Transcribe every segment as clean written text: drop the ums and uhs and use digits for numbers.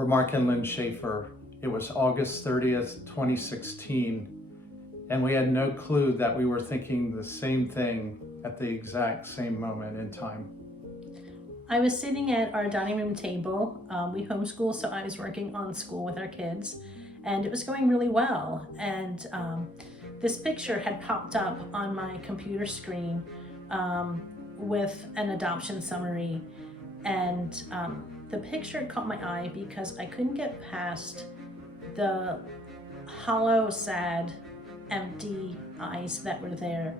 We're Mark and Lynn Schaefer. It was August 30th, 2016, and we had no clue that we were thinking the same thing at the exact same moment in time. I was sitting at our dining room table. We homeschool, so I was working on school with our kids, and it was going really well. And this picture had popped up on my computer screen with an adoption summary. And the picture caught my eye because I couldn't get past the hollow, sad, empty eyes that were there.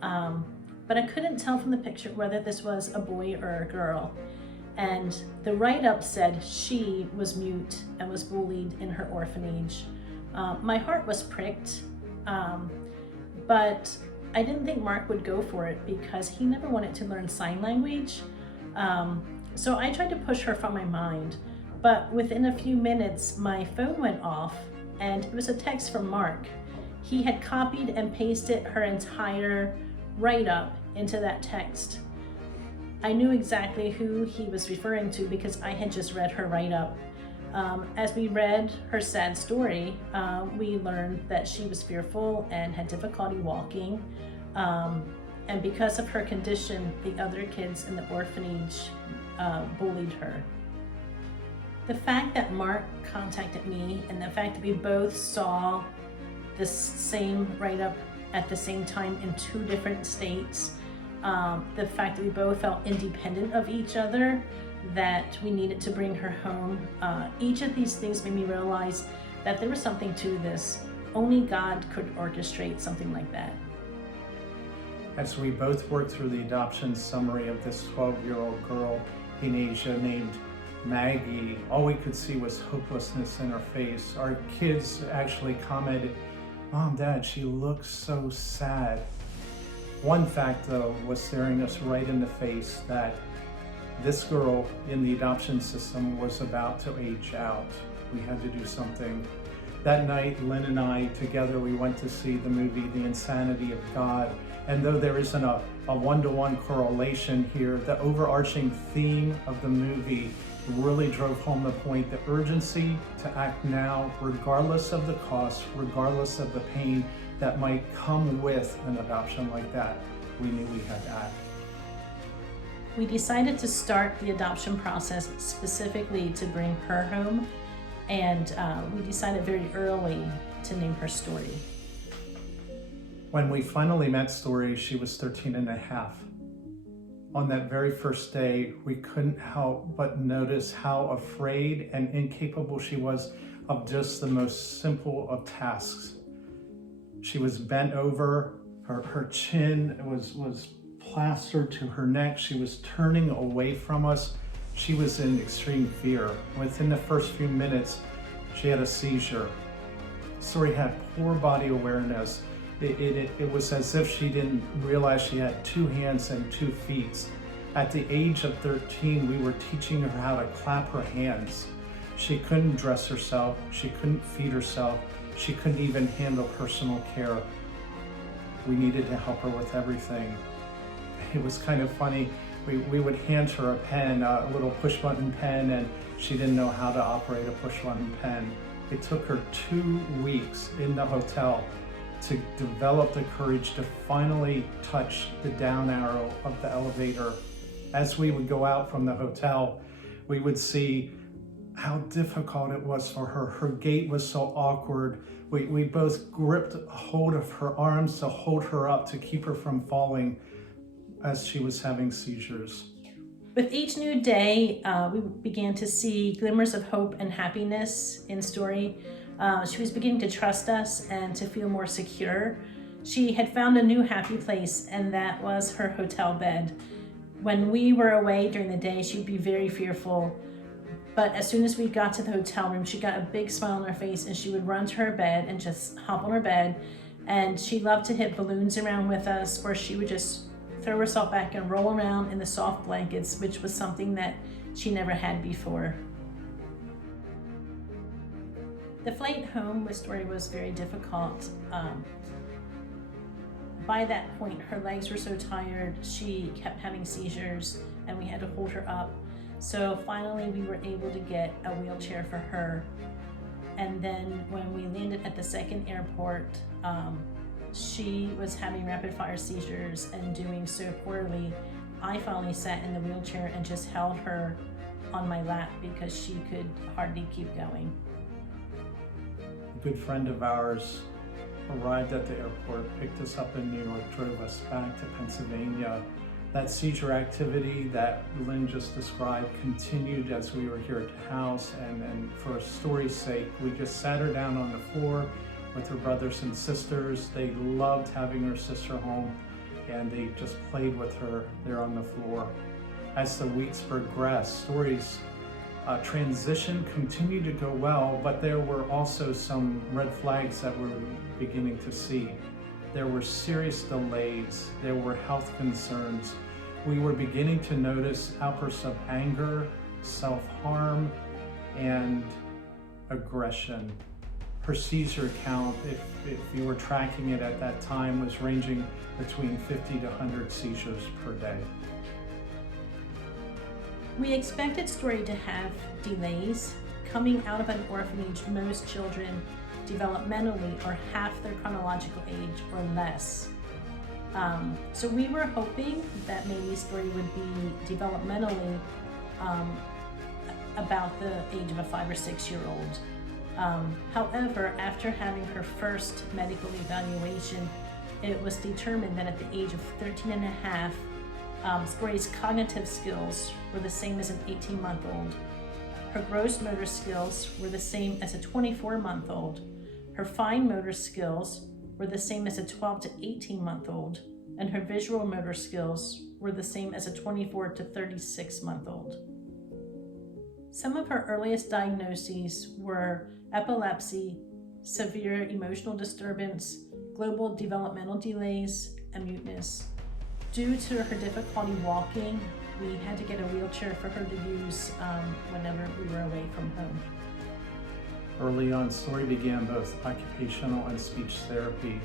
But I couldn't tell from the picture whether this was a boy or a girl. And the write-up said she was mute and was bullied in her orphanage. My heart was pricked, but I didn't think Mark would go for it because he never wanted to learn sign language. So I tried to push her from my mind, but within a few minutes, my phone went off and it was a text from Mark. He had copied and pasted her entire write-up into that text. I knew exactly who he was referring to because I had just read her write-up. As we read her sad story, we learned that she was fearful and had difficulty walking. And because of her condition, the other kids in the orphanage bullied her. The fact that Mark contacted me and the fact that we both saw the same write-up at the same time in two different states, the fact that we both felt independent of each other, that we needed to bring her home, each of these things made me realize that there was something to this. Only God could orchestrate something like that. As we both worked through the adoption summary of this 12-year-old girl in Asia named Maggie, all we could see was hopelessness in her face. Our kids actually commented, "Mom, Dad, she looks so sad." One fact, though, was staring us right in the face, that this girl in the adoption system was about to age out. We had to do something. That night, Lynn and I, together, we went to see the movie The Insanity of God. And though there isn't a one-to-one correlation here, the overarching theme of the movie really drove home the point, the urgency to act now, regardless of the cost, regardless of the pain that might come with an adoption like that. We knew we had to act. We decided to start the adoption process specifically to bring her home, and we decided very early to name her Story. When we finally met Story, she was 13 and a half. On that very first day, we couldn't help but notice how afraid and incapable she was of just the most simple of tasks. She was bent over, her chin was plastered to her neck. She was turning away from us. She was in extreme fear. Within the first few minutes, she had a seizure. Story had poor body awareness. It was as if she didn't realize she had two hands and 2 feet. At the age of 13, we were teaching her how to clap her hands. She couldn't dress herself. She couldn't feed herself. She couldn't even handle personal care. We needed to help her with everything. It was kind of funny. We would hand her a pen, a little push-button pen, and she didn't know how to operate a push-button pen. It took her 2 weeks in the hotel to develop the courage to finally touch the down arrow of the elevator. As we would go out from the hotel, we would see how difficult it was for her. Her gait was so awkward. We both gripped hold of her arms to hold her up to keep her from falling as she was having seizures. With each new day, we began to see glimmers of hope and happiness in Story. She was beginning to trust us and to feel more secure. She had found a new happy place, and that was her hotel bed. When we were away during the day, she'd be very fearful. But as soon as we got to the hotel room, she got a big smile on her face and she would run to her bed and just hop on her bed. And she loved to hit balloons around with us, or she would just throw herself back and roll around in the soft blankets, which was something that she never had before. The flight home with Story was very difficult. By that point, her legs were so tired, she kept having seizures and we had to hold her up. So finally we were able to get a wheelchair for her. And then when we landed at the second airport, she was having rapid fire seizures and doing so poorly. I finally sat in the wheelchair and just held her on my lap because she could hardly keep going. A good friend of ours arrived at the airport, picked us up in New York, drove us back to Pennsylvania. That seizure activity that Lynn just described continued as we were here at the house, and for story's sake, we just sat her down on the floor with her brothers and sisters. They loved having her sister home, and they just played with her there on the floor. As the weeks progressed, Story's transition continued to go well, but there were also some red flags that we're beginning to see. There were serious delays, there were health concerns. We were beginning to notice outbursts of anger, self-harm, and aggression. Her seizure count, if you were tracking it at that time, was ranging between 50 to 100 seizures per day. We expected Story to have delays. Coming out of an orphanage, most children developmentally are half their chronological age or less. So we were hoping that maybe Story would be developmentally about the age of a 5 or 6 year old. However, after having her first medical evaluation, it was determined that at the age of 13 and a half, Story's cognitive skills were the same as an 18-month-old. Her gross motor skills were the same as a 24-month-old. Her fine motor skills were the same as a 12 to 18-month-old, and her visual motor skills were the same as a 24 to 36-month-old. Some of her earliest diagnoses were epilepsy, severe emotional disturbance, global developmental delays, and muteness. Due to her difficulty walking, we had to get a wheelchair for her to use whenever we were away from home. Early on, Story began both occupational and speech therapy.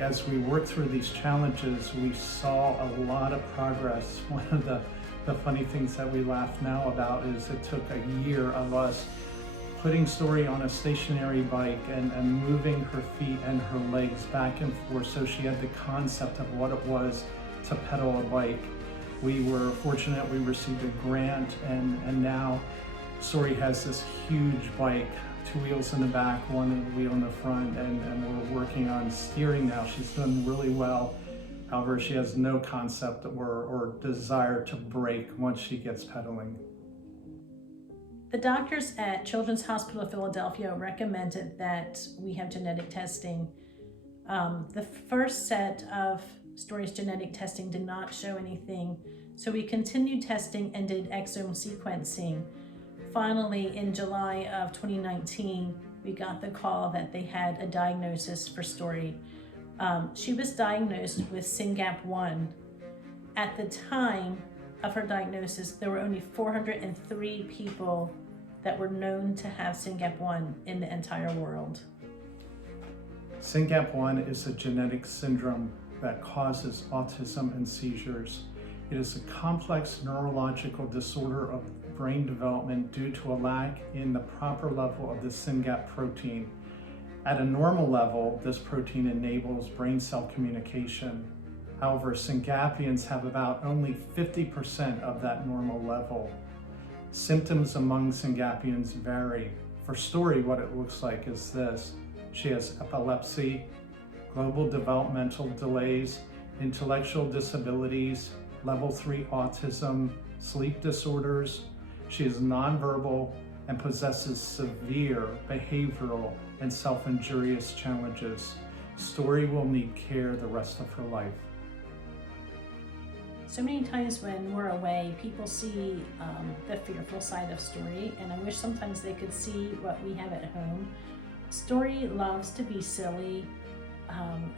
As we worked through these challenges, we saw a lot of progress. One of the funny things that we laugh now about is it took a year of us putting Story on a stationary bike and moving her feet and her legs back and forth so she had the concept of what it was to pedal a bike. We were fortunate we received a grant, and now Story has this huge bike, 2 wheels in the back, 1 wheel in the front, and we're working on steering now. She's done really well. However, she has no concept or desire to brake once she gets pedaling. The doctors at Children's Hospital of Philadelphia recommended that we have genetic testing. The first set of Story's genetic testing did not show anything, so we continued testing and did exome sequencing. Finally, in July of 2019, we got the call that they had a diagnosis for Story. She was diagnosed with SYNGAP1. At the time of her diagnosis, there were only 403 people that were known to have SYNGAP1 in the entire world. SYNGAP1 is a genetic syndrome that causes autism and seizures. It is a complex neurological disorder of brain development due to a lack in the proper level of the SynGAP protein. At a normal level, this protein enables brain cell communication. However, SynGAPians have about only 50% of that normal level. Symptoms among SynGAPians vary. For Story, what it looks like is this. She has epilepsy, global developmental delays, intellectual disabilities, level 3 autism, sleep disorders. She is nonverbal and possesses severe behavioral and self-injurious challenges. Story will need care the rest of her life. So many times when we're away, people see the fearful side of Story, and I wish sometimes they could see what we have at home. Story loves to be silly.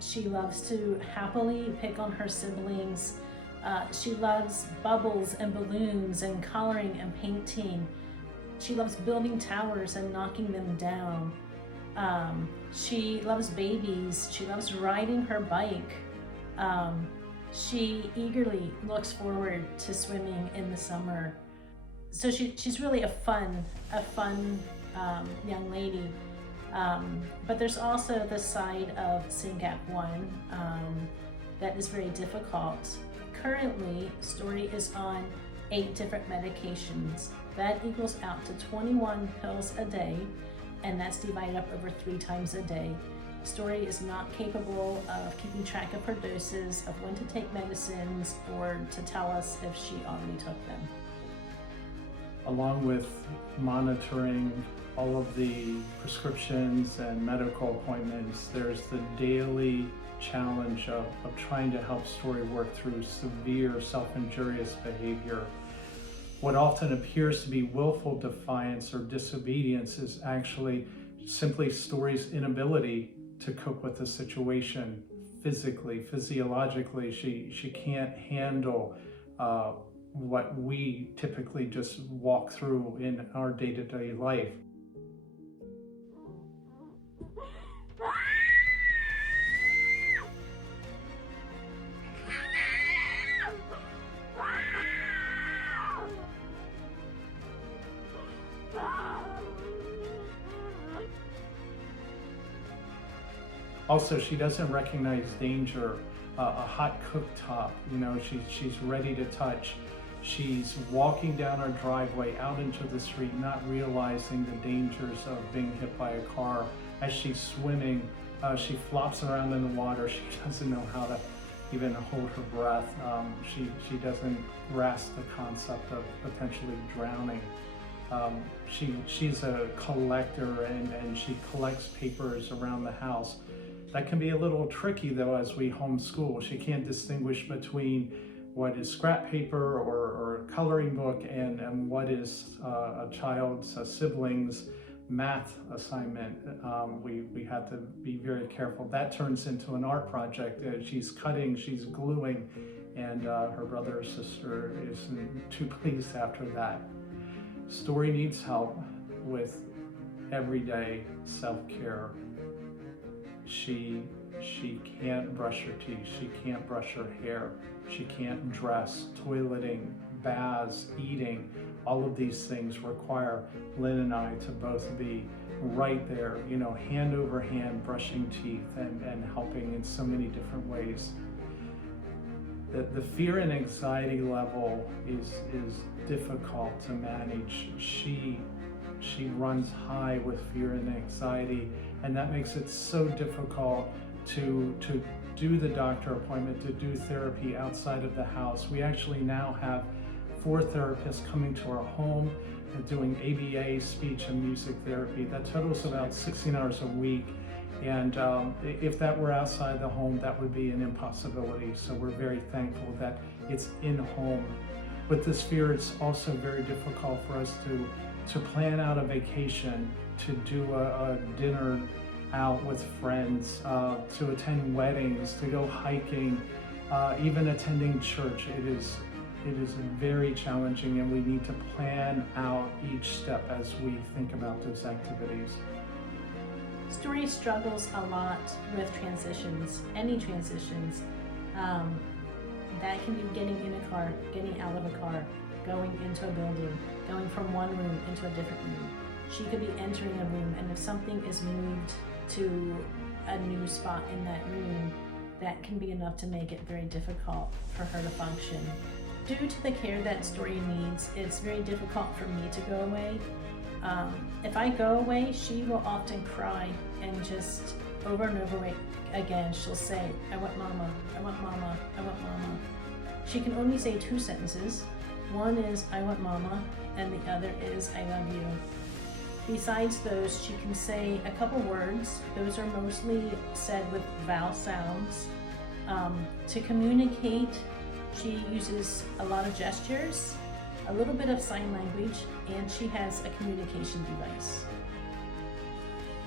She loves to happily pick on her siblings. She loves bubbles and balloons and coloring and painting. She loves building towers and knocking them down. She loves babies. She loves riding her bike. She eagerly looks forward to swimming in the summer. So she's really a fun young lady. But there's also the side of SYNGAP1 that is very difficult. Currently, Story is on 8 different medications. That equals out to 21 pills a day, and that's divided up over 3 times a day. Story is not capable of keeping track of her doses, of when to take medicines, or to tell us if she already took them. Along with monitoring all of the prescriptions and medical appointments, there's the daily challenge of trying to help Story work through severe self-injurious behavior. What often appears to be willful defiance or disobedience is actually simply Story's inability to cope with the situation physically, physiologically. She can't handle what we typically just walk through in our day-to-day life. Also, she doesn't recognize danger. A hot cooktop, she's ready to touch. She's walking down our driveway out into the street, not realizing the dangers of being hit by a car. As she's swimming, she flops around in the water. She doesn't know how to even hold her breath. She doesn't grasp the concept of potentially drowning. She's a collector and she collects papers around the house. That can be a little tricky though as we homeschool. She can't distinguish between what is scrap paper or a coloring book and what is a child's sibling's math assignment. We had to be very careful. That turns into an art project. She's cutting, she's gluing, and her brother or sister isn't too pleased after that. Story needs help with everyday self-care. She can't brush her teeth, she can't brush her hair, she can't dress, toileting, baths, eating. All of these things require Lynn and I to both be right there, hand over hand, brushing teeth and helping in so many different ways. The fear and anxiety level is difficult to manage. She runs high with fear and anxiety, and that makes it so difficult to do the doctor appointment, to do therapy outside of the house. We actually now have 4 therapists coming to our home and doing ABA, speech and music therapy. That totals about 16 hours a week. And if that were outside the home, that would be an impossibility. So we're very thankful that it's in home. With this fear, it's also very difficult for us to plan out a vacation, to do a dinner out with friends, to attend weddings, to go hiking, even attending church. It is very challenging, and we need to plan out each step as we think about those activities. Story struggles a lot with transitions, any transitions. That can be getting in a car, getting out of a car, going into a building, going from one room into a different room. She could be entering a room, and if something is moved to a new spot in that room, that can be enough to make it very difficult for her to function. Due to the care that Story needs, it's very difficult for me to go away. If I go away, she will often cry and just over and over again, she'll say, "I want mama, I want mama, I want mama." She can only say 2 sentences. One is, "I want mama," and the other is, "I love you." Besides those, she can say a couple words. Those are mostly said with vowel sounds. To communicate, she uses a lot of gestures, a little bit of sign language, and she has a communication device.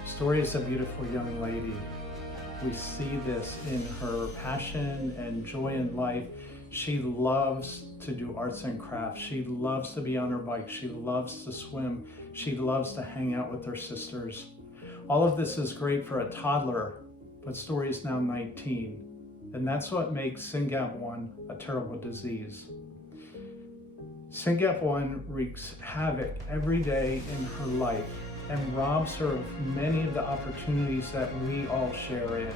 Story is a beautiful young lady. We see this in her passion and joy in life. She loves to do arts and crafts. She loves to be on her bike. She loves to swim. She loves to hang out with her sisters. All of this is great for a toddler, but Story is now 19. And that's what makes SYNGAP1 a terrible disease. SYNGAP1 wreaks havoc every day in her life and robs her of many of the opportunities that we all share in.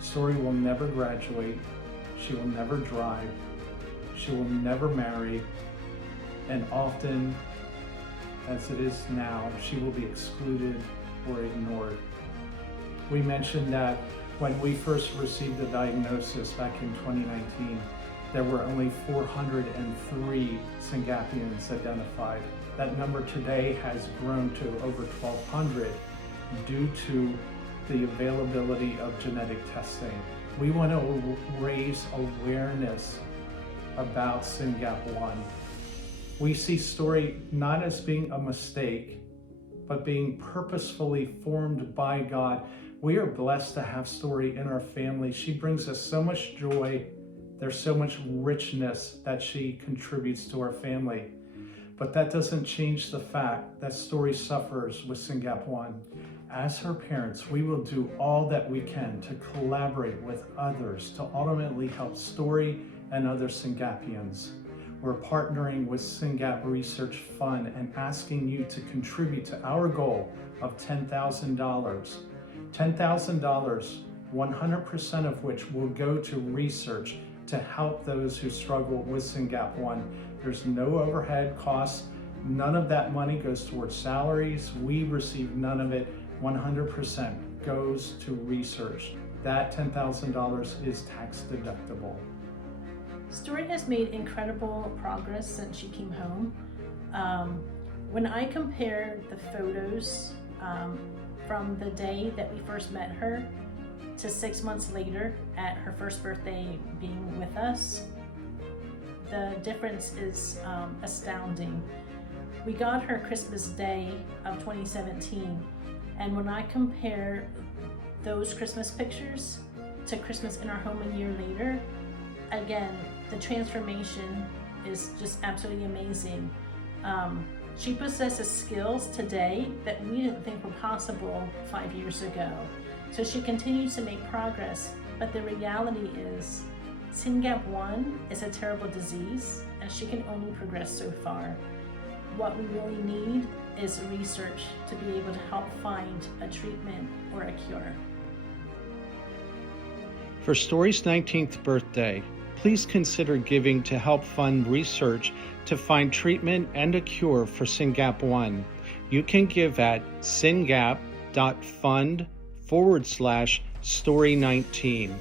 Story will never graduate, she will never drive, she will never marry, and often, as it is now, she will be excluded or ignored. We mentioned that when we first received the diagnosis back in 2019, there were only 403 SynGAPians identified. That number today has grown to over 1,200 due to the availability of genetic testing. We want to raise awareness about SynGAP1. We see Story not as being a mistake, but being purposefully formed by God. We are blessed to have Story in our family. She brings us so much joy. There's so much richness that she contributes to our family. But that doesn't change the fact that Story suffers with SynGAP1. As her parents, we will do all that we can to collaborate with others to ultimately help Story and other SynGAPians. We're partnering with SynGAP Research Fund and asking you to contribute to our goal of $10,000. $10,000, 100% of which will go to research to help those who struggle with SynGAP1. There's no overhead costs. None of that money goes towards salaries. We receive none of it. 100% goes to research. That $10,000 is tax deductible. Story has made incredible progress since she came home. When I compare the photos from the day that we first met her to 6 months later at her first birthday being with us, the difference is astounding. We got her Christmas Day of 2017, and when I compare those Christmas pictures to Christmas in our home a year later, again, the transformation is just absolutely amazing. She possesses skills today that we didn't think were possible 5 years ago. So she continues to make progress, but the reality is SynGAP1 is a terrible disease and she can only progress so far. What we really need is research to be able to help find a treatment or a cure. For Story's 19th birthday, please consider giving to help fund research to find treatment and a cure for SynGAP1. You can give at syngap.fund/story19.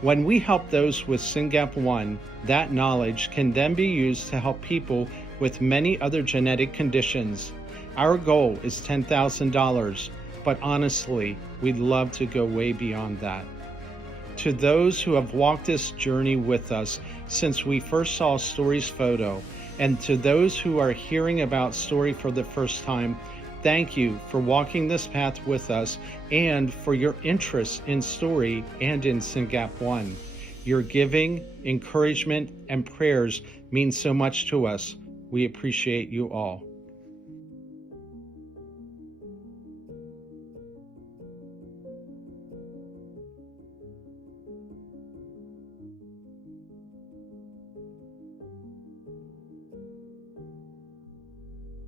When we help those with SynGAP1, that knowledge can then be used to help people with many other genetic conditions. Our goal is $10,000, but honestly, we'd love to go way beyond that. To those who have walked this journey with us since we first saw Story's photo, and to those who are hearing about Story for the first time, thank you for walking this path with us and for your interest in Story and in SynGAP1. Your giving, encouragement, and prayers mean so much to us. We appreciate you all.